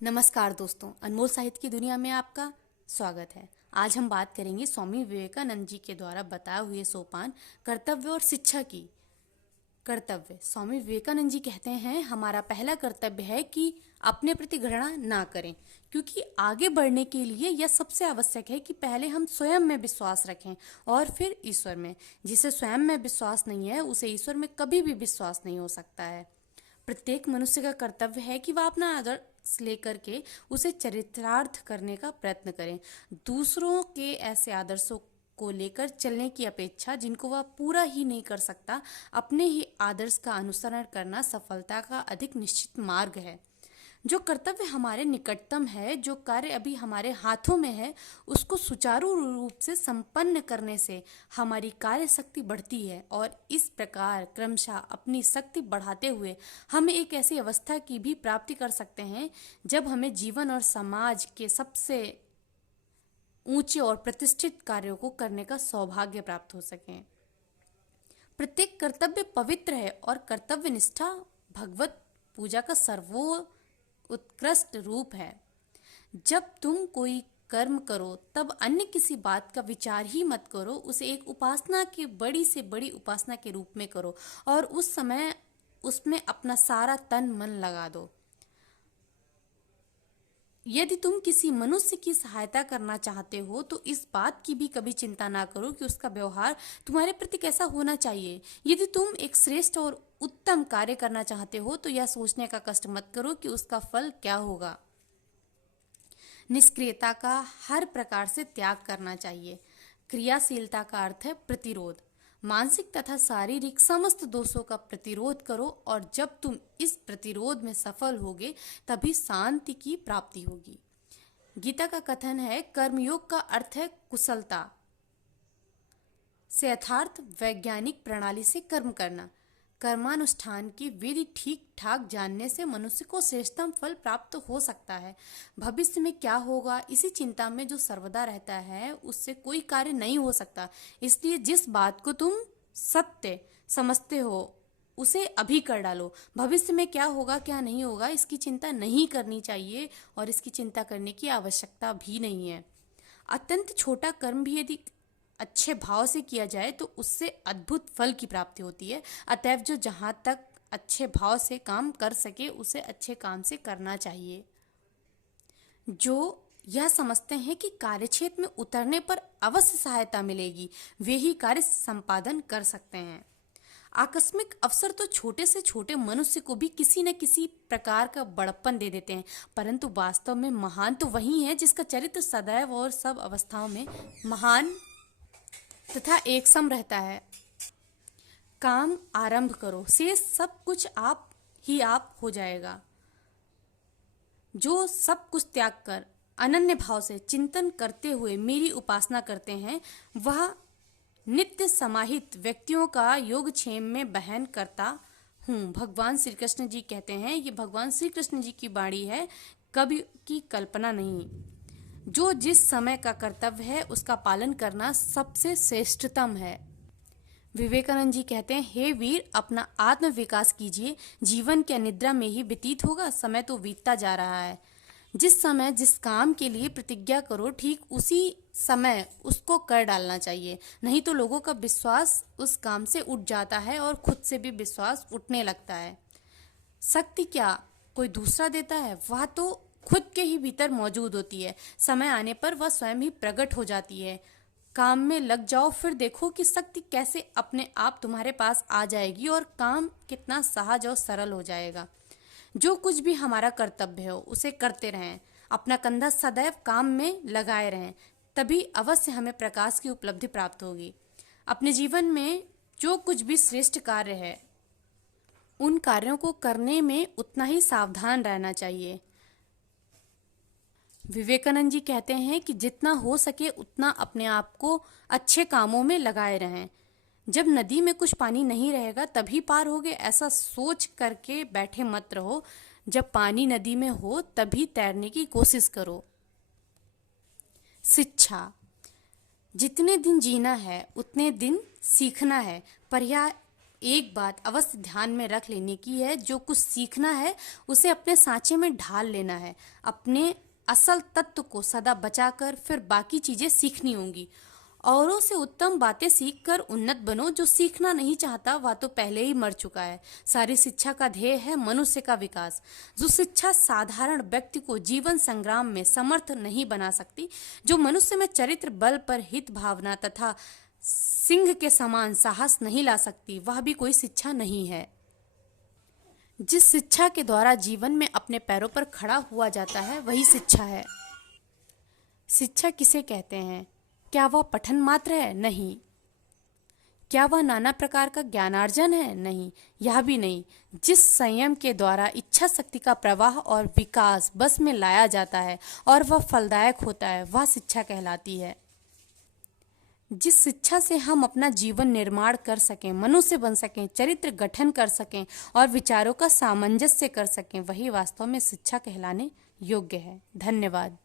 नमस्कार दोस्तों, अनमोल साहित्य की दुनिया में आपका स्वागत है। आज हम बात करेंगे स्वामी विवेकानंद जी के द्वारा बताए हुए सोपान कर्तव्य और शिक्षा की। कर्तव्य। स्वामी विवेकानंद जी कहते हैं, हमारा पहला कर्तव्य है कि अपने प्रति घृणा ना करें, क्योंकि आगे बढ़ने के लिए यह सबसे आवश्यक है कि पहले हम स्वयं में विश्वास रखें और फिर ईश्वर में। जिसे स्वयं में विश्वास नहीं है, उसे ईश्वर में कभी भी विश्वास नहीं हो सकता है। प्रत्येक मनुष्य का कर्तव्य है कि वह अपना आदर्श लेकर के उसे चरितार्थ करने का प्रयत्न करें। दूसरों के ऐसे आदर्शों को लेकर चलने की अपेक्षा जिनको वह पूरा ही नहीं कर सकता, अपने ही आदर्श का अनुसरण करना सफलता का अधिक निश्चित मार्ग है। जो कर्तव्य हमारे निकटतम है, जो कार्य अभी हमारे हाथों में है, उसको सुचारू रूप से संपन्न करने से हमारी कार्य शक्ति बढ़ती है और इस प्रकार क्रमशः अपनी शक्ति बढ़ाते हुए हम एक ऐसी अवस्था की भी प्राप्ति कर सकते हैं जब हमें जीवन और समाज के सबसे ऊंचे और प्रतिष्ठित कार्यों को करने का सौभाग्य प्राप्त हो सके। प्रत्येक कर्तव्य पवित्र है और कर्तव्य निष्ठा भगवत पूजा का सर्वोत्कृष्ट रूप है। जब तुम कोई कर्म करो तब अन्य किसी बात का विचार ही मत करो, उसे एक उपासना के बड़ी से बड़ी उपासना के रूप में करो और उस समय उसमें अपना सारा तन मन लगा दो। यदि तुम किसी मनुष्य की सहायता करना चाहते हो तो इस बात की भी कभी चिंता ना करो कि उसका व्यवहार तुम्हारे प्रति कैसा होना चाहिए। यदि तुम एक श्रेष्ठ और उत्तम कार्य करना चाहते हो तो यह सोचने का कष्ट मत करो कि उसका फल क्या होगा। निष्क्रियता का हर प्रकार से त्याग करना चाहिए। क्रियाशीलता का अर्थ है प्रतिरोध। मानसिक तथा शारीरिक समस्त दोषों का प्रतिरोध करो और जब तुम इस प्रतिरोध में सफल होगे तभी शांति की प्राप्ति होगी। गीता का कथन है, कर्मयोग का अर्थ है कुशलता से यथार्थ वैज्ञानिक प्रणाली से कर्म करना। कर्मानुष्ठान की विधि ठीक ठाक जानने से मनुष्य को श्रेष्ठतम फल प्राप्त हो सकता है। भविष्य में क्या होगा इसी चिंता में जो सर्वदा रहता है, उससे कोई कार्य नहीं हो सकता। इसलिए जिस बात को तुम सत्य समझते हो उसे अभी कर डालो। भविष्य में क्या होगा क्या नहीं होगा इसकी चिंता नहीं करनी चाहिए और इसकी चिंता करने की आवश्यकता भी नहीं है। अत्यंत छोटा कर्म भी यदि अच्छे भाव से किया जाए तो उससे अद्भुत फल की प्राप्ति होती है। अतएव जो जहाँ तक अच्छे भाव से काम कर सके उसे अच्छे काम से करना चाहिए। जो यह समझते हैं कि कार्यक्षेत्र में उतरने पर अवश्य सहायता मिलेगी, वे ही कार्य संपादन कर सकते हैं। आकस्मिक अवसर तो छोटे से छोटे मनुष्य को भी किसी न किसी प्रकार का बड़प्पन दे देते हैं, परंतु वास्तव में महान तो वही है जिसका चरित्र सदैव और सब अवस्थाओं में महान तथा एक सम रहता है। काम आरंभ करो, शेष सब कुछ आप हो जाएगा। जो सब कुछ त्याग कर अनन्य भाव से चिंतन करते हुए मेरी उपासना करते हैं, वह नित्य समाहित व्यक्तियों का योगक्षेम में बहन करता हूँ। भगवान श्री कृष्ण जी कहते हैं, ये भगवान श्री कृष्ण जी की वाणी है, कभी की कल्पना नहीं। जो जिस समय का कर्तव्य है उसका पालन करना सबसे श्रेष्ठतम है। विवेकानंद जी कहते हैं, हे वीर, अपना आत्म विकास कीजिए। जीवन क्या निद्रा में ही व्यतीत होगा? समय तो बीतता जा रहा है। जिस समय जिस काम के लिए प्रतिज्ञा करो, ठीक उसी समय उसको कर डालना चाहिए, नहीं तो लोगों का विश्वास उस काम से उठ जाता है और खुद से भी विश्वास उठने लगता है। शक्ति क्या कोई दूसरा देता है? वह तो खुद के ही भीतर मौजूद होती है। समय आने पर वह स्वयं ही प्रकट हो जाती है। काम में लग जाओ, फिर देखो कि शक्ति कैसे अपने आप तुम्हारे पास आ जाएगी और काम कितना सहज और सरल हो जाएगा। जो कुछ भी हमारा कर्तव्य हो उसे करते रहें, अपना कंधा सदैव काम में लगाए रहें, तभी अवश्य हमें प्रकाश की उपलब्धि प्राप्त होगी। अपने जीवन में जो कुछ भी श्रेष्ठ कार्य है उन कार्यों को करने में उतना ही सावधान रहना चाहिए। विवेकानंद जी कहते हैं कि जितना हो सके उतना अपने आप को अच्छे कामों में लगाए रहें। जब नदी में कुछ पानी नहीं रहेगा तभी पार होगे, ऐसा सोच करके बैठे मत रहो। जब पानी नदी में हो तभी तैरने की कोशिश करो। शिक्षा। जितने दिन जीना है उतने दिन सीखना है। एक बात अवश्य ध्यान में रख लेने की है, जो कुछ सीखना है उसे अपने सांचे में ढाल लेना है। अपने असल तत्व को सदा बचाकर फिर बाकी चीजें सीखनी होंगी। औरों से उत्तम बातें सीखकर उन्नत बनो। जो सीखना नहीं चाहता वह तो पहले ही मर चुका है। सारी शिक्षा का ध्येय है मनुष्य का विकास। जो शिक्षा साधारण व्यक्ति को जीवन संग्राम में समर्थ नहीं बना सकती, जो मनुष्य में चरित्र बल पर हित भावना तथा सिंह के समान साहस नहीं ला सकती, वह भी कोई शिक्षा नहीं है। जिस शिक्षा के द्वारा जीवन में अपने पैरों पर खड़ा हुआ जाता है वही शिक्षा है। शिक्षा किसे कहते हैं? क्या वह पठन मात्र है? नहीं। क्या वह नाना प्रकार का ज्ञानार्जन है? नहीं, यह भी नहीं। जिस संयम के द्वारा इच्छा शक्ति का प्रवाह और विकास बस में लाया जाता है और वह फलदायक होता है, वह शिक्षा कहलाती है। जिस शिक्षा से हम अपना जीवन निर्माण कर सकें, मनुष्य बन सकें, चरित्र गठन कर सकें और विचारों का सामंजस्य कर सकें, वही वास्तव में शिक्षा कहलाने योग्य है। धन्यवाद।